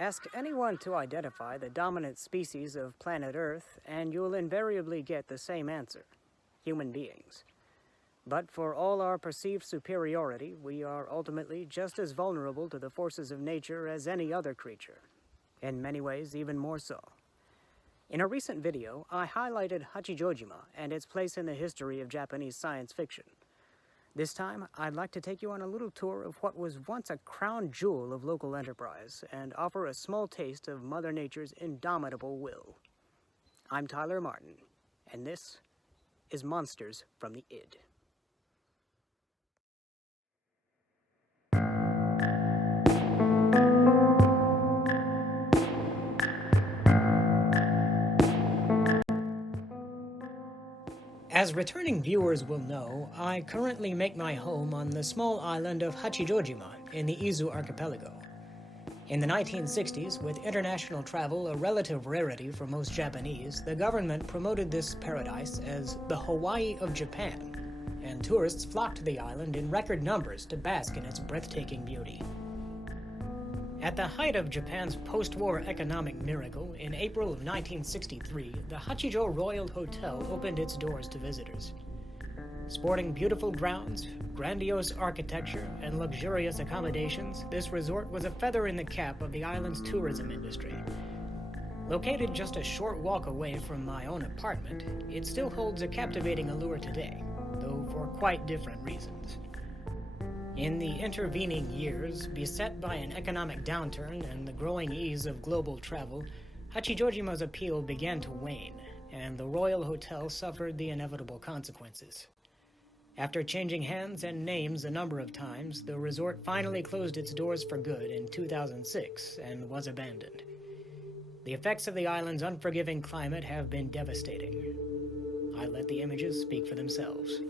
Ask anyone to identify the dominant species of planet Earth, and you'll invariably get the same answer: human beings. But for all our perceived superiority, we are ultimately just as vulnerable to the forces of nature as any other creature. In many ways, even more so. In a recent video, I highlighted Hachijojima and its place in the history of Japanese science fiction. This time, I'd like to take you on a little tour of what was once a crown jewel of local enterprise and offer a small taste of Mother Nature's indomitable will. I'm Tyler Martin, and this is Monsters from the Id. As returning viewers will know, I currently make my home on the small island of Hachijojima in the Izu archipelago. In the 1960s, with international travel a relative rarity for most Japanese, the government promoted this paradise as the Hawaii of Japan, and tourists flocked to the island in record numbers to bask in its breathtaking beauty. At the height of Japan's post-war economic miracle, in April of 1963, the Hachijo Royal Hotel opened its doors to visitors. Sporting beautiful grounds, grandiose architecture, and luxurious accommodations, this resort was a feather in the cap of the island's tourism industry. Located just a short walk away from my own apartment, it still holds a captivating allure today, though for quite different reasons. In the intervening years, beset by an economic downturn and the growing ease of global travel, Hachijojima's appeal began to wane, and the Royal Hotel suffered the inevitable consequences. After changing hands and names a number of times, the resort finally closed its doors for good in 2006 and was abandoned. The effects of the island's unforgiving climate have been devastating. I let the images speak for themselves.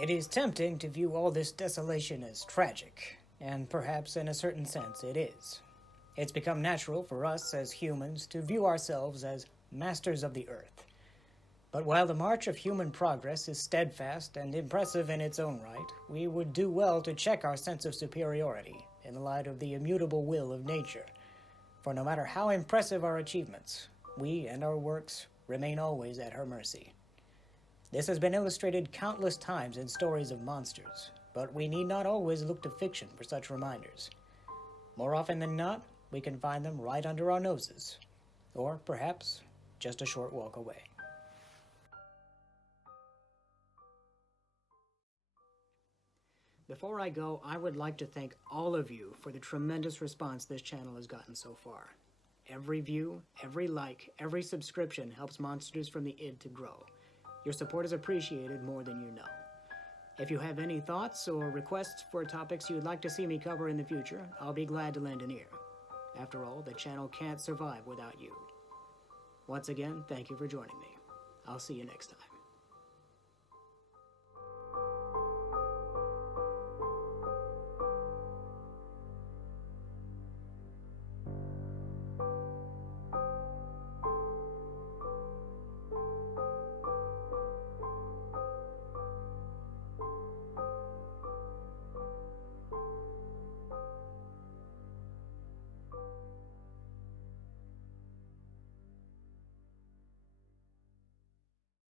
It is tempting to view all this desolation as tragic, and perhaps in a certain sense it is. It's become natural for us as humans to view ourselves as masters of the earth. But while the march of human progress is steadfast and impressive in its own right, we would do well to check our sense of superiority in the light of the immutable will of nature. For no matter how impressive our achievements, we and our works remain always at her mercy. This has been illustrated countless times in stories of monsters, but we need not always look to fiction for such reminders. More often than not, we can find them right under our noses, or perhaps just a short walk away. Before I go, I would like to thank all of you for the tremendous response this channel has gotten so far. Every view, every like, every subscription helps Monsters from the Id to grow. Your support is appreciated more than you know. If you have any thoughts or requests for topics you'd like to see me cover in the future, I'll be glad to lend an ear. After all, the channel can't survive without you. Once again, thank you for joining me. I'll see you next time.